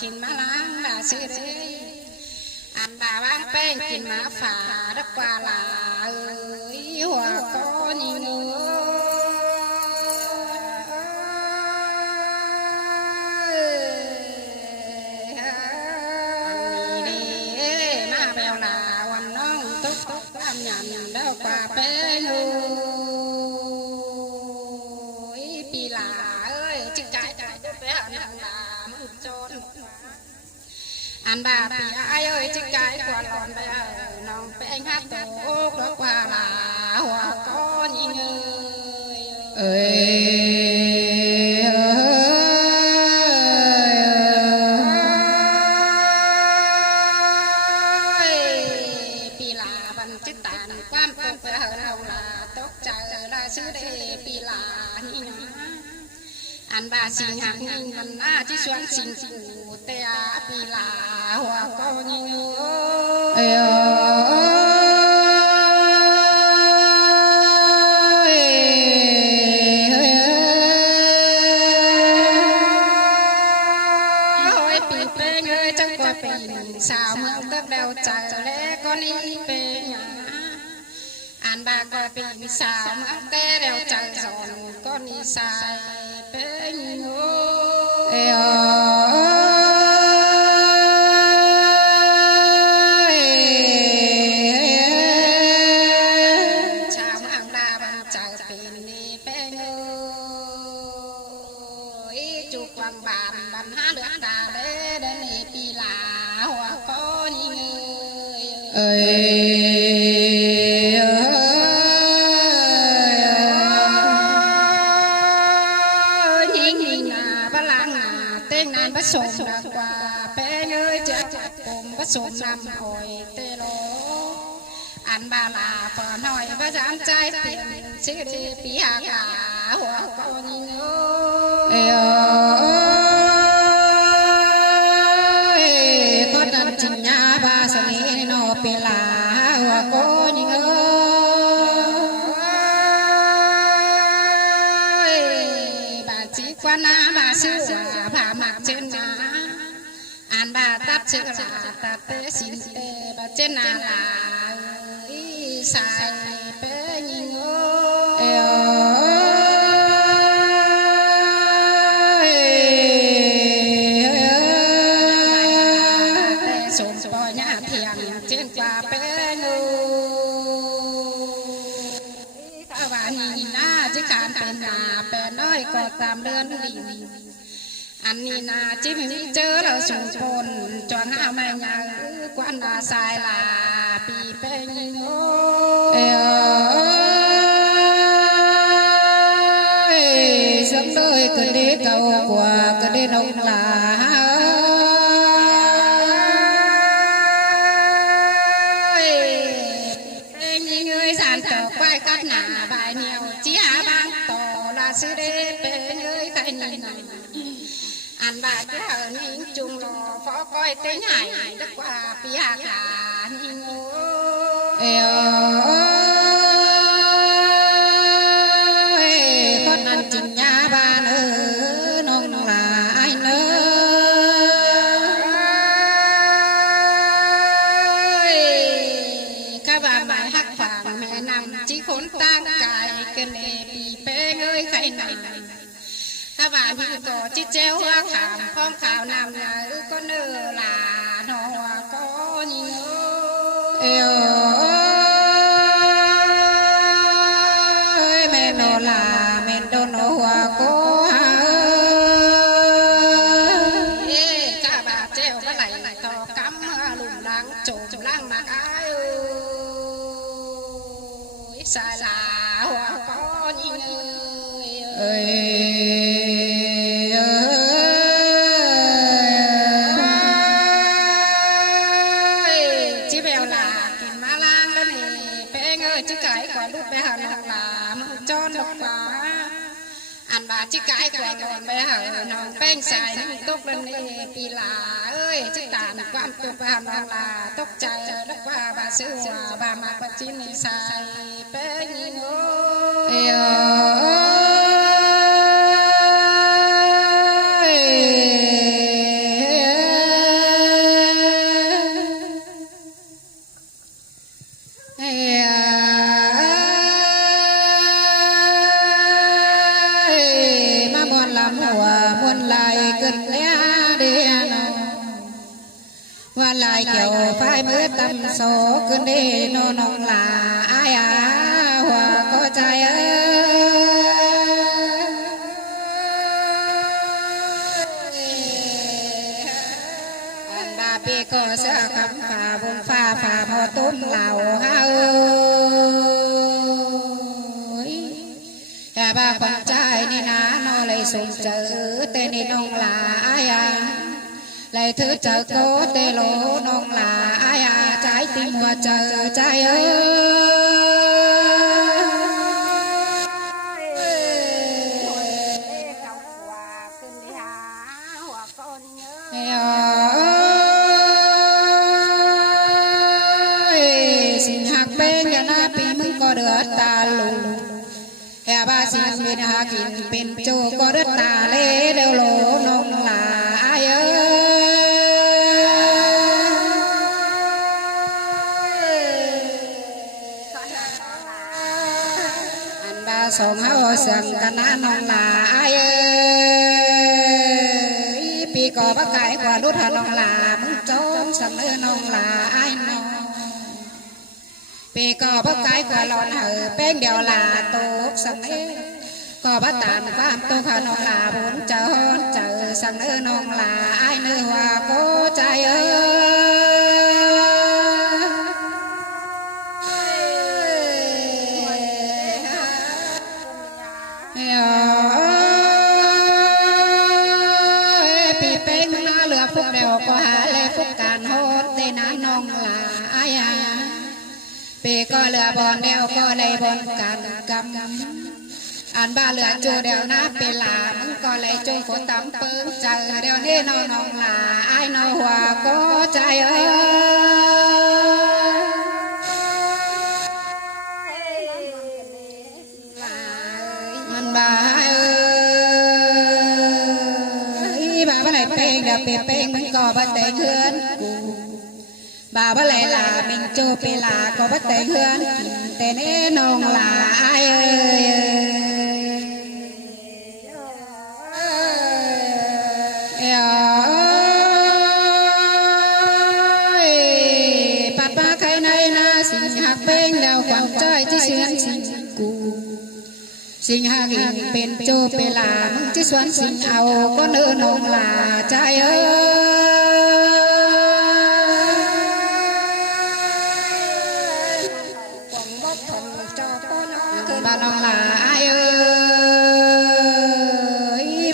กินมะล้างด่าซื้อเลยอันบ่าวางแป้งกินมาฝาดักกว่าลาเอ้ยหัวก้อนเนื้แป้งเอ้ยปีหลาเอ้ยจิกใจใจไปหาหนังดามึงจนอันบาปีไอ้เอ้ยจิกใจกว่าหลอนไปน้องแป้งฮัตโตกกว่าลาหัวก้อนยิงเอ้ยปีหลาบันจิตตานความตกไปหาเราลาตกใจละซื้อได้ปีหลานี่นะอันบาสิงหางยิงมันหน้าที่สวนสิงกูแต่ปีหลาหัวก็ยิงเอ้ยปีเป้งเอ้ยจังกว่าปีสาวเมืองตักเดาใจแล้วก็นี่เป็นอันบาก็เป็นสาวเมืองแต่เดาใจสอนก็นี่สายเป็นเอ้ชาวเมืองดาบันใจเป็นนี่เป็นจุกวังบานบันหาเลือดตาเด้เดนี่ปีลาหัวก็นี่เอ้ผสมดังกว่าแป้งเอ้ยจะผมผสมน้ำหอยเตโลอันบาลาปอหน่อยพระจานใจเปลี่ยนชื่อดีปีหากาหัวก้อนเอ้ยก็ดันจินยาบาสนีนอเปลาหัวก้อนเอ้ยบาจีกว่านาบาซื้อผ่าหมักเจนนาอันบาตับเชื่อลาตาเตสินเตบาเจนนาลาสายเปยิงเอ้แต่สมปอยาเพียงเจนกว่าเปงูถ้าว่านี่นาจิขานเป็นนาแปรน้อยก็ตามเดินลิงอันนี้นาจิ้มเจอเราสูงคนจวนหน้าไม่ยาวกวนนาสายลาปีเป็นโอ้สมโดยก็ได้เก่ากว่าก็ได้นกลาเป็นยังไงสารต่อไปกัดหนาใบเหนียวจีหาบางต่อลาซื้อได้เป็นยังไงใครนี่นะอันบาดเจ็บนิ่งจุงรอฟอก้อยเต้นหายดักว่าปีหากานิ่งเอ้ยคนนั้นจินยาบานน้องลายข้าบ้านหมายหักฝางแม่นำจีคนตั้งกายกันเนปีเป้เงยใครหนาถ้าว่าพี่ก็จิเจ้าว่าขามพ้องขาวนำนะก็เนื้อลาหนอก็ยิงเอ้ยแม่โนลาแม่โดนหัวก็ข้าบาเจ้าก็ไหลต่อกำลุ่มล้างโจมล้างมาอ้ายสายลาหัวก็ยิงเอ้ยจีเบลลากินมาล้างแล้วนี่เป้งเอ้ยจีไก่กว่าลูกไปหาหลังลามึงจอนดอกฟ้าอันบาจีไก่กว่าก่อนไปหาน้องเป้งใส่นี่ตกแล้วนี่ปีลาเอ้ยจีตานความตกไปหาหลังลาตกใจแล้วว่าบาซื้อบามาปัจจินิสัยเป้งยิงโอ้ย ว่าลายเกี่ยวไฟมือตำโศขึ้นได้นอนองลาอายอาหัวก็ใจอันบาปีก็เสื้อคำฝ่าบนฟ้าฝ่าพอตุ้มเหล่าเฮาแค่บาคนใจนี่นะนอเลยส่งเจอแต่นี่น้องลาอายาlại thứ chờ cố tê lỗ non là ai à trái tim hoa chờ trái ơi xin hạc bên nhà na pi mừng có được ta lùng hè ba xin bên hạc in bên châu có đất ta lê đều lỗ non là ai ơi sông hao sừng canh á non là ai ơi pi cò bắt cải quả đốt hà non là muốn trốn sầm ơi non là ai non pi cò bắt cải quả lon hở bên đèo là tốt sầm ơi cò bắt tàn vam tô hà non là bốn chờ sầm ơi non là ai nơi hòa cố trai ơi phúc đều có hạ lệ phúc càn hốt tên án nông là ai à vì có lửa bòn đều có lệ bòn càn cầm anh ba lửa chùa đều nát bề là mong có lệ chung của tắm phương chờ đều nên nông là ai nó hòa có trai ơi anh baเป็นมันก็บัดแต่เฮือนบ่าวอะไรล่ะมิงโจเปลาก็บัดแต่เฮือนแต่เน่นองล่ะไอ้เอ้ยป้าป้าใครในนาสิหักเป็นดาวความใจที่เชื่อสิกูสิ่งหากเป็นโจเปลามึงที่สวนสิ่งเอาก็เนื้อนองลาใจเอ้bà nong là ai ơi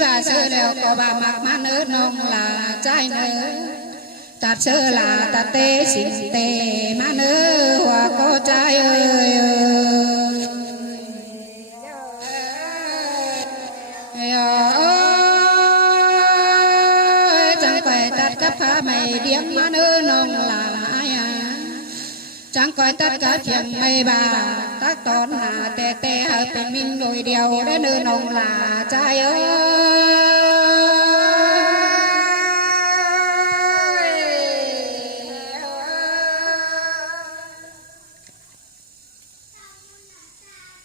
bà sơ đều có bà mặc má nữ nong là trai nữ tạt sơ là tạt tê xịn tê má nữ hòa có trai ơi chẳng phải tạt cấp phá mày điếm má nữ nong là ai à chẳng coi tất cả chuyện mây bà tác tón là tê tê hợp mình đôi điều đến nơi nông là trai ơi